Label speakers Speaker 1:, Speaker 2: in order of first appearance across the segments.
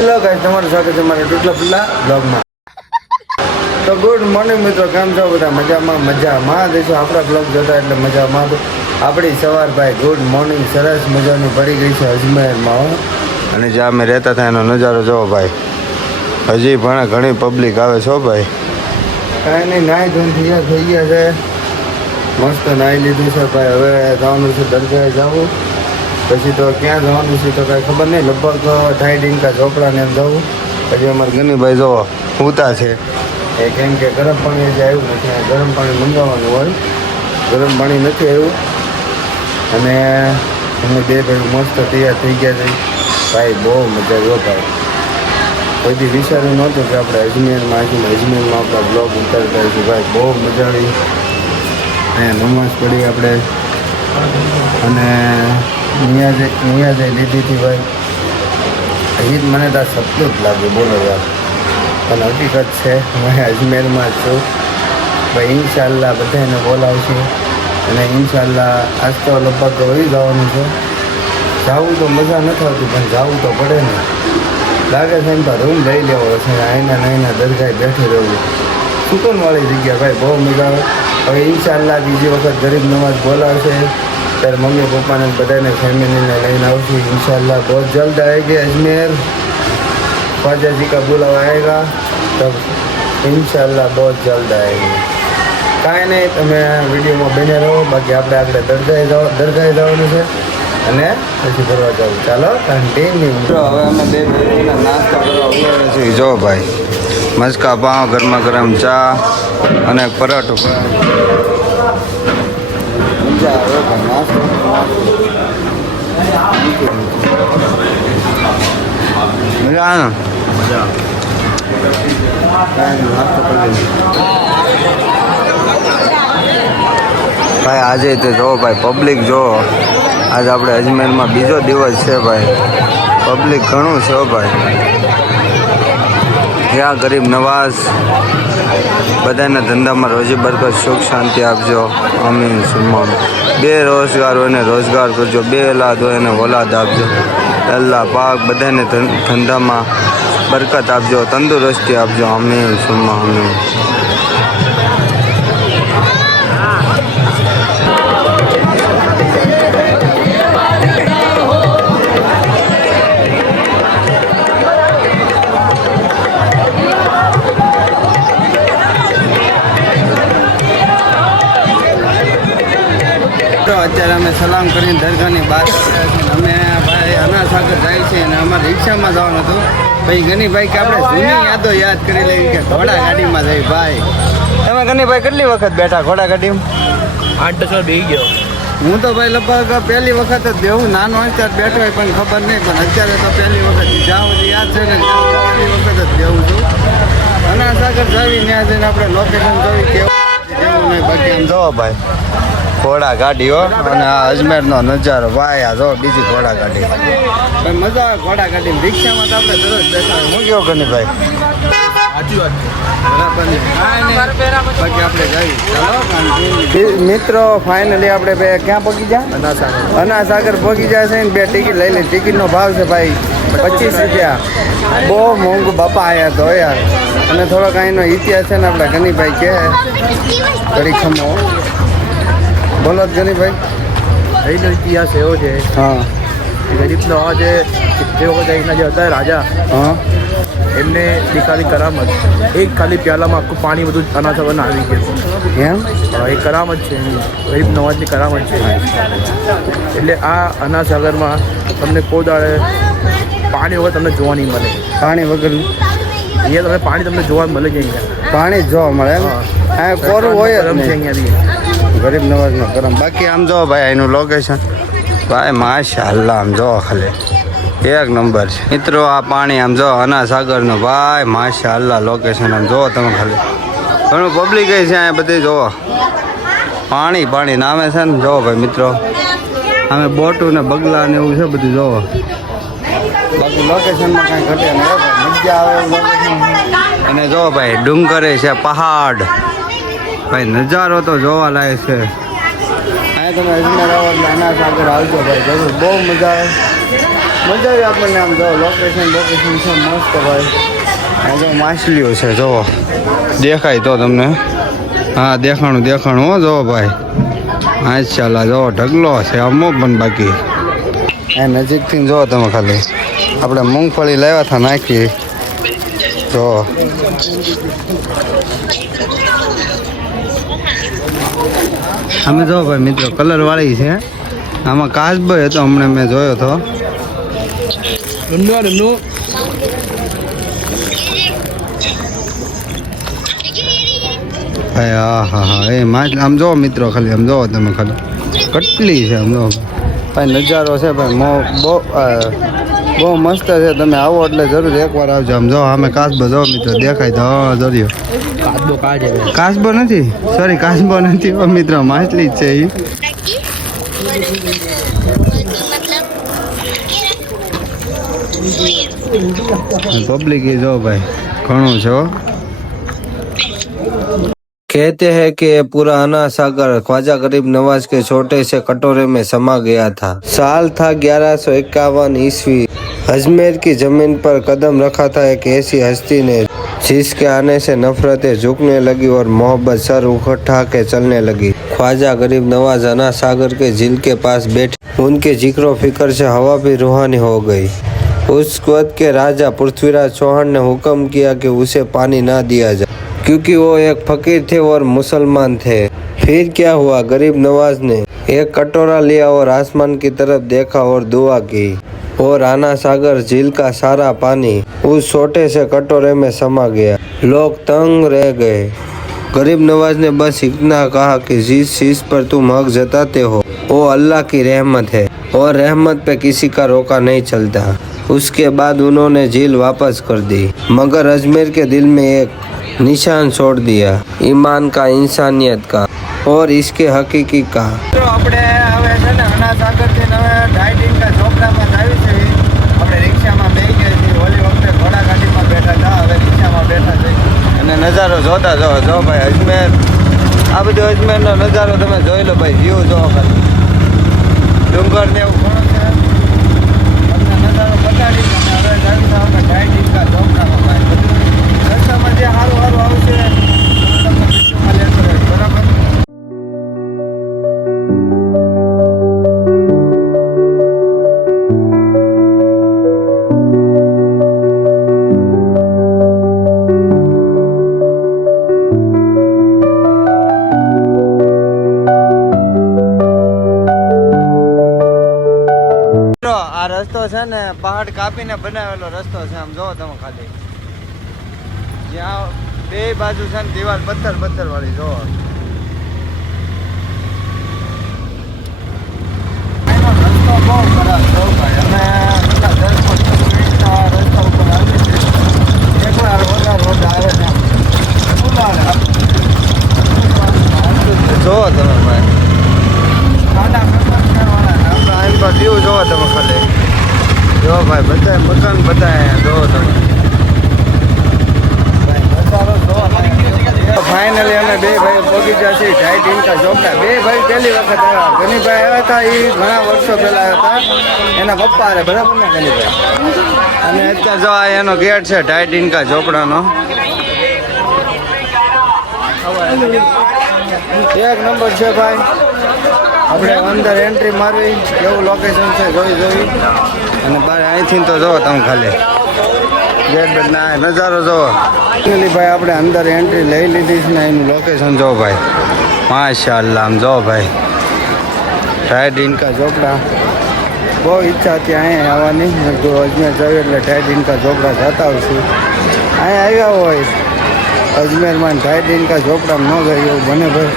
Speaker 1: Hello guys તમારું સ્વાગત છે મારા ટૂટલા ફૂટલા બ્લોગમાં તો ગુડ મોર્નિંગ મિત્રો, કેમ છો બધા? મજામાં મજામાં દેશો આપણા બ્લોગ જોતા એટલે મજામાં તો આપણી સવાર ભાઈ ગુડ મોર્નિંગ સરસ મજાની પડી ગઈ છે અજમેરમાં. અને જ્યાં અમે રહેતા હતા, એનો નજારો જોવો ભાઈ. હજી પણ ઘણી પબ્લિક આવે છો ભાઈ. કાંઈ નહીં, નાહી ધોઈને તૈયાર થઈ ગયા છે. મસ્ત નાહી લીધું છે ભાઈ. હવે જવાનું છે દરગાહે જવું. પછી તો ક્યાં જવાનું છે તો કાંઈ ખબર નહીં. લગભગ ઢાઈ ડીંકા ચોપડાને એમ જવું. પછી અમારે ગનીભાઈ જો ઉતા છે. એ કેમ કે ગરમ પાણી જે આવ્યું નથી. ગરમ પાણી મંગાવવાનું હોય. ગરમ પાણી નથી આવ્યું. અને અમે બે ભાઈ મસ્ત તૈયાર થઈ ગયા છે. ભાઈ બહુ મજા જો ભાઈ. કોઈથી વિચાર્યું નહોતું કે આપણે અજમેરમાં આવીને અજમેરમાં આપણા બ્લોગ ઉતારતા હોઈશું ભાઈ બહુ મજા આવી. અહીંયા નમાઝ પડી આપણે. અને નિયાજે અહીંયા લીધી હતી ભાઈ. એ જ મને તો આ સપનું જ લાગ્યું બોલો યાર. પણ હકીકત છે, હું અજમેરમાં જ છું. ભાઈ ઇન્શાલ્લાહ બધાને બોલાવશે. અને ઇન્શાલ્લાહ આજ તો લગભગ વહી જવાનું છે. જવું તો મજા નથી આવતી, પણ જવું તો પડે ને. લાગે છે એમ તો રૂમ લઈ લેવો છે આઈના નાઈના દરગાહે બેઠી રહેવું. સુકૂનવાળી જગ્યા, ભાઈ, બહુ મજા આવે. હવે ઇન્શાલ્લાહ બીજી વખત ગરીબ નવાજ બોલાવશે. ત્યારે મમ્મી પપ્પાને બધાને ફેમિલીને લઈને આવશું इंशाल्लाह बहुत जल्द आएंगे अजमेर ख्वाजा जी का बुलावा आएगा तब इंशाल्लाह बहुत जल्द आएंगे કાંઈ નહીં તમે વિડીયોમાં બને રહો બાકી આપણે આગળ દરગાહે જવા દરગાહે જવાનું છે અને પછી ફરવા જવું ચાલો કન્ટિન્યુ હવે અમે બે ભેગીના નાસ્તા કરવા ઉભા છીએ જો ભાઈ મસ્કા પાવ ગરમા ગરમ ચા અને પરાઠો મજા આવે મજા આવે. ભાઈ, આજે તો જો ભાઈ પબ્લિક જો આજે આપણે અજમેરમાં બીજો દિવસ છે ભાઈ પબ્લિક ઘણું છે ભાઈ યા ગરીબ નવાઝ બધાના ધંધામાં રોજી બરકત, સુખ, શાંતિ આપજો. અમીન સુમમ બે રોજગાર હોય ને રોજગાર કરજો. બે ઓલાદ હોય ને ઓલાદ આપજો. અલ્લાહ પાક બધાને ધન- ધંધામાં બરકત આપજો, તંદુરસ્તી આપજો. અમીન સુમા અમીન. અત્યારે અમે સલામ કરીને દરગાહની બહાર અમે ભાઈ અનાસાગર જાય છે અને અમારે રિક્ષામાં જવાનું હતું. પછી ગનીભાઈ કે આપણે જૂની યાદો યાદ કરી લેવી કે ઘોડા ગાડીમાં જઈ ભાઈ. તમે ગનીભાઈ કેટલી વખત બેઠા ઘોડા ગાડીમાં?
Speaker 2: આઠ વાર બેસી ગયો.
Speaker 1: હું તો ભાઈ લગભગ પહેલી વખત જ બેહું. નાનો હોય ત્યારે બેઠો હોય પણ ખબર નહીં પણ અત્યારે તો પહેલી વખત જાઉં યાદ છે ને પહેલી વખત જ બેહું છું. અનાસાગર જાવી ત્યાં જઈને આપણે લોકેશન જોઈ કેવું કેવું નહીં બાકી એમ જોવો ભાઈ. ઘોડા ગાડીઓ અને આ અજમેરનો નજારો. ભાઈ આ જો બીજી ઘોડા ગાડી. મજા આવે ઘોડા ગાડી. રિક્ષામાં તો આપણે દરરોજ બેસા હું કેવો કની ભાઈ? મિત્રો ફાઇનલી આપણે બે ક્યાં પહોંચી ગયા?
Speaker 2: અનાસાગર.
Speaker 1: અનાસાગર પહોંચી જાય છે ને બે ટિકિટ લઈ લે. ટિકિટનો ભાવ છે ભાઈ પચીસ રૂપિયા. બહુ મોંઘું બાપા આયા તો યાર. અને થોડોક અહીંનો ઇતિહાસ છે ને આપણા ગનીભાઈ કે ઘડી ખમો બોલો ગનીભાઈ
Speaker 2: એનો ઇતિહાસ એવો છે.
Speaker 1: હા.
Speaker 2: ગરીબનો આ જે જે વખત અહીંના જે હતા રાજા
Speaker 1: હા.
Speaker 2: એમને દેખાડી કરામત એક ખાલી પ્યાલામાં આખું પાણી બધું અનાસાગરના આવી ગયું.
Speaker 1: એમ?
Speaker 2: એ કરામત છે ગરીબ નવાજની કરામત છે. એટલે આ અનાસાગરમાં તમને કોઈ દાડે પાણી વગર તમને જોવા નહીં મળે.
Speaker 1: પાણી વગર?
Speaker 2: અહીંયા તમને પાણી તમને જોવા મળે છે અહીંયા.
Speaker 1: પાણી જોવા મળે કોરું હોય જ
Speaker 2: છે. અહીંયાથી.
Speaker 1: ગરીબ નવાજનો ગરમ બાકી આમ જો ભાઈ એનું લોકેશન ભાઈ માશાલ્લાહ આમ જો ખાલી. એક નંબર છે. મિત્રો, આ પાણી આમ જો અનાસાગરનું. ભાઈ માશાલ્લાહ લોકેશન આમ જો તમે ખાલી. ઘણું પબ્લિક છે અહીંયા બધી જોવો પાણી પાણી નામે છે ને જોવો ભાઈ, મિત્રો. અમે બોટું ને બગલા ને એવું છે બધું જોવો બાકી લોકેશનમાં કાંઈ ઘટે મજા આવે અને જો ભાઈ, ડુંગરે છે પહાડ. ભાઈ, નજારો તો જોવા લાયક છે. અહીંયા તમે આવજો ભાઈ, જરૂર. બહુ મજા આવે. મજા આવી આપણને આમ જો લોકેશન લોકેશન મસ્ત ભાઈ. જો માછલીઓ છે, જોવો. દેખાય તો તમને. હા, દેખાણું દેખાણું. હો, જોવો ભાઈ. હા ચાલા જો ઢગલો છે. અમુક પણ બાકી. એ નજીકથી જુઓ તમે ખાલી. આપણે મૂંગફળી લાવ્યા હતા નાખી. જો અમે જો ભાઈ મિત્રો કલર વાળી છે. આમાં કાચબો હતો, હમણાં મેં જોયો હતો ભાઈ, હા હા હા, એ માછ આમ જોવો મિત્રો ખાલી, આમ જોવો તમે ખાલી. કટલી છે, આમ જો ભાઈ, નજારો છે, ભાઈ, મો બહુ બહુ મસ્ત છે. તમે આવો એટલે જરૂર એકવાર આવજો. આમ જો અમે કાચબો જો મિત્રો, દેખાય તો, હા દોર્યો
Speaker 2: કાચબો કાઢે
Speaker 1: કાચબો નથી સોરી કાચબો નથી ઓ મિત્રો માછલી જ છે એ પબ્લિક એ જો ભાઈ ઘણું છે હો
Speaker 3: कहते हैं कि ये पूरा अना सागर ख्वाजा गरीब नवाज के छोटे से कटोरे में समा गया था साल था ग्यारह सौ इक्यावन ईस्वी अजमेर की जमीन पर कदम रखा था एक ऐसी हस्ती ने जिसके आने से नफरतें झुकने लगी और मोहब्बत सर उठा के चलने लगी। ख्वाजा गरीब नवाज़ अना सागर के झील के पास बैठे। उनके ज़िक्र फ़िक्र से हवा भी रूहानी हो गई। उस वक्त के राजा पृथ्वीराज चौहान ने हुक्म किया कि उसे पानी ना दिया जाए, क्योंकि वो एक फकीर थे और मुसलमान थे। फिर क्या हुआ? गरीब नवाज़ ने एक कटोरा लिया और आसमान की तरफ़ देखा और दुआ की। और आना सागर झील का सारा पानी उस छोटे से कटोरे में समा गया। लोग तंग रह गए। गरीब नवाज़ ने बस इतना कहा कि जिस चीज़ पर तुम हक जताते हो। वो अल्लाह की रहमत है और रहमत पे किसी का रोका नहीं चलता। उसके बाद उन्होंने झील वापस कर दी। मगर अजमेर के दिल में एक निशान छोड़ दिया, ईमान का, इंसानियत का और इसके हकीकी का।
Speaker 1: तो अपने નજારો જોતા જો જો ભાઈ, અજમેર. આ બધો અજમેરનો નજારો તમે જોઈ લો ભાઈ વ્યૂ જો ડુંગર ને એવું રસ્તો છે ને, પહાડ કાપીને બનાવેલો રસ્તો છે. આમ જોવો તમે ખાલી. જ્યાં બે બાજુ છે ને દિવાલ પથ્થર પથ્થર વાળી જોવો રસ્તો બહુ ખરાબ છે હો ભાઈ. અમે રસ્તા ઉપર આવીએ છીએ. એકવાર વધારે રોડ આવે છે. તમે ભાઈ. આમ પર વ્યૂ જોવો તમે ખાલી. ભાઈ બધા મકાન બધા જોવો તમે. ફાઇનલી અમે બે ભાઈ બગીચા છે ઢાઈ ટીમકા ચોકડા. બે ભાઈ પહેલી વખત આવ્યા. ગનીભાઈ આવ્યા હતા એ ઘણા વર્ષો પહેલા આવ્યા હતા. એના પપ્પા હારે બરાબર ને, ગનીભાઈ? અને અત્યારે જો એનો ગેટ છે ઢાઈ ટીનકા ઝોપડાનો એક નંબર છે ભાઈ. આપણે અંદર એન્ટ્રી મારવી એવું લોકેશન છે, જોઈ જોઈ. અને બાર અહીંથી તો જોવો તમે ખાલી. ગેટ બેટ ના નજારો જોવો ફાઇનલી ભાઈ આપણે અંદર એન્ટ્રી લઈ લીધી છે ને એનું લોકેશન જો ભાઈ. માશાલ્લાહ આમ જો ભાઈ. ટાઈડ ઇનકા ચોપડા. બહુ ઈચ્છા હતી અહીંયા આવવાની. જો અજમેર જઈએ એટલે ટાઈડ ઇનકા ઝોપડા જતા આવશું. અહીંયા આવ્યા હોય. અજમેરમાં ટાઈડ ઇનકા ચોપડામાં ન ગઈ એવું બને ભાઈ.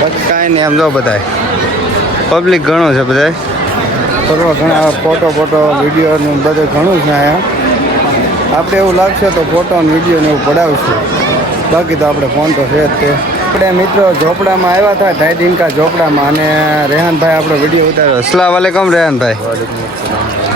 Speaker 1: બસ કાંઈ નહીં, આમ જો બધાય. પબ્લિક ઘણો છે બધાય. ફરવા ઘણા ફોટો ફોટો વીડિયો ને બધું ઘણું છે અહીંયા. આપણે એવું લાગશે તો ફોટો ને વીડિયો ને એવું પડાવશું. બાકી તો આપણે ફોન તો છે જ તે. આપણે મિત્રો ઝોપડામાં આવ્યા હતા ઢાઈડિંકા ઝોપડામાં અને રેહાનભાઈ આપણો વીડિયો ઉતાર્યો. અસલામ વાલેકમ રેહાનભાઈ.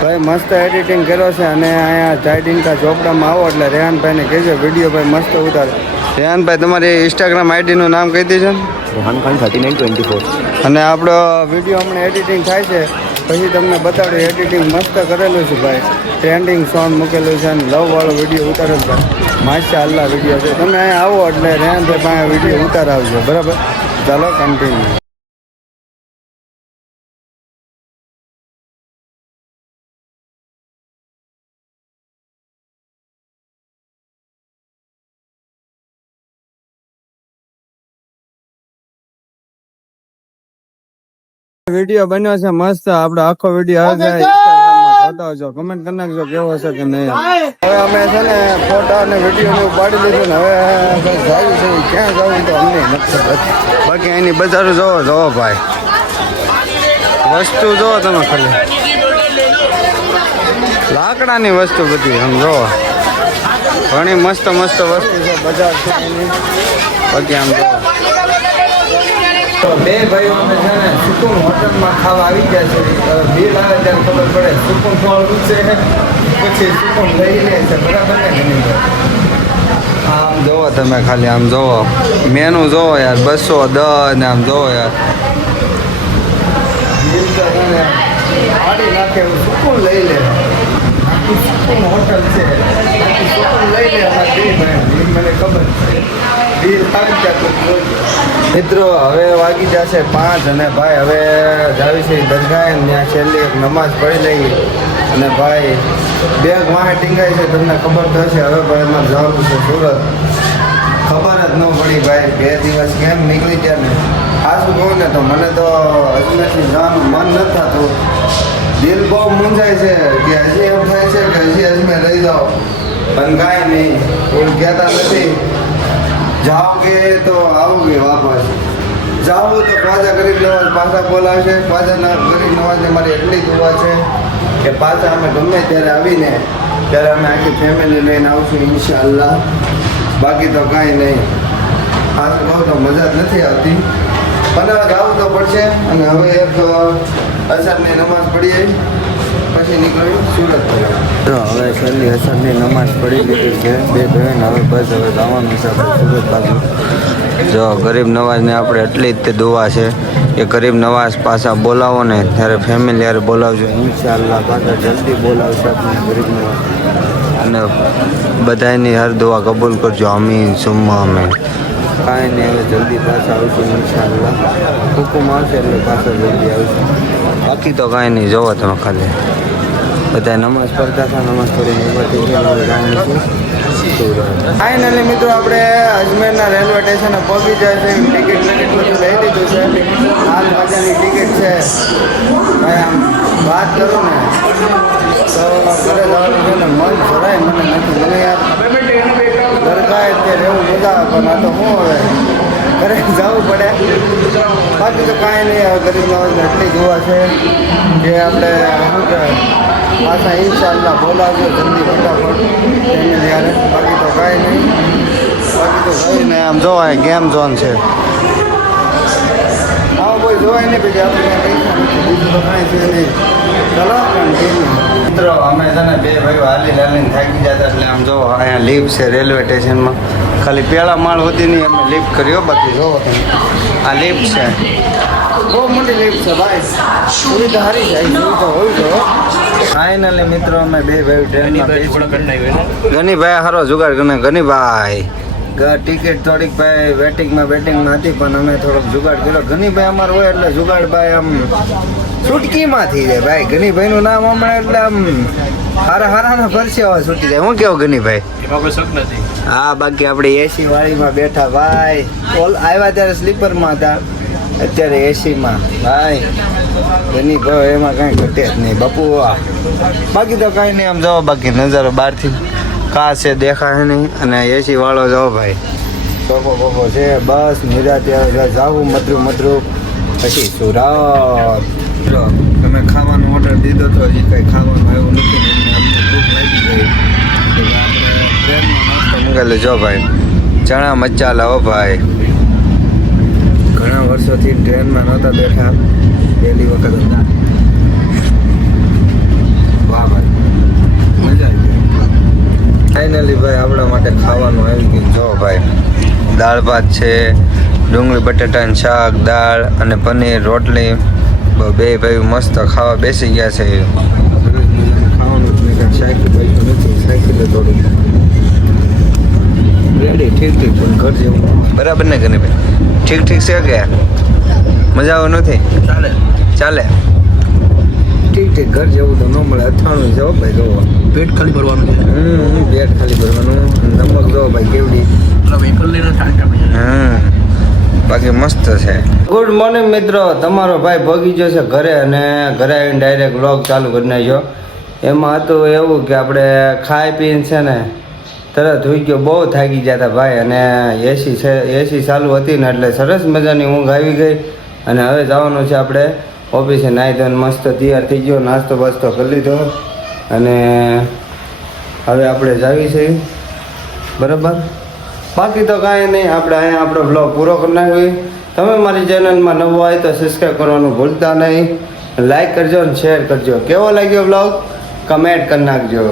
Speaker 1: ભાઈ મસ્ત એડિટિંગ કર્યો છે અને અહીંયા ઢાઈડિંકા ઝોપડામાં આવો એટલે રેહાનભાઈને કહેજો વીડિયો ભાઈ મસ્ત ઉતારે. રેહાનભાઈ તમારી ઇન્સ્ટાગ્રામ આઈડીનું નામ કહી દેજો
Speaker 2: Rohan Khan thirty nine twenty four
Speaker 1: અને આપણો વીડિયો હમણાં એડિટિંગ થાય છે. પછી તમને બતાડું એડિટિંગ મસ્ત કરેલું છે ભાઈ. ટ્રેન્ડિંગ સોંગ મૂકેલું છે અને લવવાળો વીડિયો ઉતારેલ ભાઈ. માશા અલ્લાહ વીડિયો છે. તમે અહીંયા આવો એટલે રેન્ડ પાસે વીડિયો ઉતારાવજો બરાબર? ચાલો કન્ટિન્યુ વીડિયો બન્યો છે મસ્ત. આપડે આખો વીડિયો આવે છે ઇન્સ્ટાગ્રામમાં કમેન્ટ કરી નાખજો કેવો છે કે નહીં. હવે અમે છે ને ફોટા અને વીડિયો ને પાડી લીધું ને હવે જાવું છે ક્યાં જવું તો અમને નથી બાકી એની બજારો જોવો જોવો ભાઈ. વસ્તુ જોવો તમે ખાલી. લાકડાની વસ્તુ બધી આમ જોવો. ઘણી મસ્ત મસ્ત વસ્તુ છે બજાર છે બાકી આમ જોવો. તો બે ભાઈઓ અમે છે ને સુકૂન હોટલમાં ખાવા આવી ગયા છે. બિલ આવે ત્યારે ખબર પડે. સુકૂન ફળ છે પછી સુકૂન લઈ લે છે. બરાબર ને ઘણી આમ જોવો તમે ખાલી આમ જોવો. મેનુ જોવો યાર બસો દસ ને આમ જોવો યાર. બિલ તો નાખે લઈ લે. હોટલ છે. લઈ લે અમારે બે ભાઈ મને ખબર છે બિલ આવી જાય તો જોજો. મિત્રો, હવે વાગી જશે પાંચ અને ભાઈ હવે જાવી છે દરગાહે ત્યાં છેલ્લી એક નમાઝ પડી લઈ અને ભાઈ, બેગ વાહે ટીંગાઈ છે, તમને ખબર હશે. હવે ભાઈ એમાં જવાનું છે સુરત. ખબર જ ન પડી ભાઈ, બે દિવસ કેમ નીકળી ગયા ને? આ શું કહું ને તો મને તો અજમેરથી જવાનું મન નથી થતું. દિલ બહુ મૂંઝાય છે કે હજી એમ થાય છે કે હજી અજમેર રહી જાઓ પણ કાંઈ નહીં કોઈ કહેતા નથી. જાઓગે તો આવોગે વાપસ. જાઓ તો પાછા ગરીબ નવાજ પાછા બોલાવશે. પાછા ગરીબ નવાજને મારી એટલી દુવા છે કે પાછા અમે ગમે ત્યારે આવીને, ત્યારે અમે આખી ફેમિલી લઈને આવશું ઇન્શાઅલ્લાહ. બાકી તો કાંઈ નહીં. આ કહું તો મજા જ નથી આવતી. પણ હવે જવું તો પડશે. અને હવે એક અસરની નમાઝ પડી તો હવે છેલ્લી અસરની નમાઝ પડી લીધી છે. બે બહેન, હવે બસ હવે જવાનું છે સુરત બાજુ.
Speaker 3: જો ગરીબ નવાજને આપણે એટલી જ તે દુવા છે કે ગરીબ નવાજ પાછા બોલાવો ને, ત્યારે ફેમિલી યાર બોલાવજો.
Speaker 1: ઇન્શાઅલ્લાહ પાછા જલ્દી બોલાવશે આપણે ગરીબ નવાજ.
Speaker 3: અને બધાની હર દુઆ કબૂલ કરજો. અમીન સુમ્મા અમીન
Speaker 1: કાંઈ નહીં, હવે જલ્દી પાછા આવશું ઇન્શાઅલ્લાહ. હુકુમ આવશે એટલે પાછા જલ્દી આવશું.
Speaker 3: બાકી તો કાંઈ નહીં, જોવો તમે ખાલી. બધા નમાઝ
Speaker 1: પડતા હતા નમાઝ પડીને ઊભા થઈ ગયા ફાઇનલી મિત્રો, આપણે અજમેરના રેલવે સ્ટેશને પહોંચી જાય છે ટિકિટ બધું લઈ લીધું છે. હાલ મજાની ટિકિટ છે. ભાઈ, આમ વાત કરું ને, તો ઘરે જવાનું મન ભરાય, મને નથી મને યાર. દરગાહ તે રહેવું મજા પણ આ તો શું હવે ઘરે જવું પડે. બાકી તો કાંઈ નહીં, હવે ગરીબ નવાજને એટલી દુઆ છે કે આપણે, શું કહેવાય પાછા ઇન્શાલ્લાહ બોલાવજો, જલ્દી ફટાફટ. ફેમિલી યારે બાકી તો કાંઈ નહીં. બાકી તો કંઈ નહીં. આમ જોવાય ગેમ ઝોન છે. આવો કોઈ જોવાય નહીં પછી આપણે બીજું તો કાંઈ છે નહીં. ચલો મિત્રો, અમે છે ને બે ભાઈઓ હાલી હાલીને થાકી જતા એટલે આમ જો, અહીંયા લિફ્ટ છે રેલવે સ્ટેશનમાં. ખાલી પેલા માળ સુધીની અમે લિફ્ટ કર્યો બાકી જોવો તમે. આ લિફ્ટ છે. બહુ મોટી છે ભાઈ. સુવિધા સુવિધા ફાઇનલી મિત્રો અમે બે ભાઈ ટ્રેનમાં ગનીભાઈ હારો જુગાડ ગનીભાઈ. ટિકિટ થોડીક ભાઈ વેટિંગમાં વેટિંગમાં હતી પણ અમે થોડોક જુગાડ કર્યો. ગનીભાઈ અમારો હોય એટલે જુગાડ ભાઈ આમ છૂટકીમાં થઈ જાય ભાઈ. ગનીભાઈનું નામ હમણાં એટલે આમ હારા હારામાં પરસેવા છૂટી જાય. હું કેવું ગનીભાઈ?
Speaker 2: એમાં કોઈ શક નથી.
Speaker 1: હા બાકી આપણે એસી વાળીમાં બેઠા ભાઈ. ઓલ આવ્યા ત્યારે સ્લીપરમાં હતા. અત્યારે એસીમાં ભાઈ એની ભાવ એમાં કાંઈ ઘટે જ નહીં. બાપુ બાકી તો કાંઈ નહીં, આમ જવા બાકી નજારો બહારથી. કા છે, દેખાય નહીં. અને એસી વાળો જાઓ ભાઈ. બપો બપો છે, બસ નિરા ત્યાં જાવું, મધરું મધરું. પછી સુરત. તમે ખાવાનો ઓર્ડર દીધો તો એ કંઈ ખાવાનું આવ્યું નથી અમને ભૂખ લાગી ગઈ. ટ્રેનમાં મસ્ત મંગાવી જો ભાઈ. ચણા મચ્ચા લાવો ભાઈ. ઘણા વર્ષોથી ટ્રેનમાં નહોતા બેઠા. પહેલી વખત હતા વાહ ભાઈ. મજા આવી ફાઇનલી ભાઈ આપણા માટે ખાવાનું આવી ગયું. જો ભાઈ દાળ ભાત છે ડુંગળી બટાટાનું શાક દાળ અને પનીર રોટલી.
Speaker 3: બે ભાઈ મસ્ત ખાવા બેસી ગયા છે.
Speaker 1: ખાવાનું સાયકલ બાઈક નથી. સાયકલ થોડું રેડી ઠીક ઠીક પણ ઘર જેવું
Speaker 3: બરાબર ને ગનીભાઈ ઠીક ઠીક છે કે? મજા આવે નથી?
Speaker 2: ચાલે.
Speaker 3: ચાલે.
Speaker 1: ઠીક ઠીક ઘર જેવું તો ન મળે. અથાણું છે ભાઈ જોવો.
Speaker 2: પેટ ખાલી ભરવાનું છે.
Speaker 1: હમ પેટ ખાલી ભરવાનું. નમક જો ભાઈ કેવડી.
Speaker 3: હમ. બાકી મસ્ત છે.
Speaker 1: ગુડ મોર્નિંગ મિત્રો. તમારો ભાઈ ભોગી ગયો છે ઘરે અને ઘરે આવીને ડાયરેક્ટ વ્લોગ ચાલુ કરી નાખ્યો. એમાં હતું એવું કે આપણે ખાઈ પીને છે ને તરત હોઈ ગયો. બહુ થાકી ગયા હતા ભાઈ અને એસી છે એસી ચાલુ હતી ને એટલે સરસ મજાની ઊંઘ આવી ગઈ. અને હવે જવાનું છે આપણે ઓફિસે. નાહી ધોઈને મસ્ત તૈયાર થઈ ગયો, નાસ્તો બાસ્તો કરી લીધો. અને હવે આપણે જાવી છે. બરાબર? બાકી તો કાંઈ નહીં, આપણે અહીંયા આપણો બ્લોગ પૂરો કરી નાખ્યો તમે મારી ચેનલમાં નવો હોય તો સબસ્ક્રાઈબ કરવાનું ભૂલતા નહીં. લાઈક કરજો અને શેર કરજો. કેવો લાગ્યો બ્લોગ કમેન્ટ કરી નાખજો.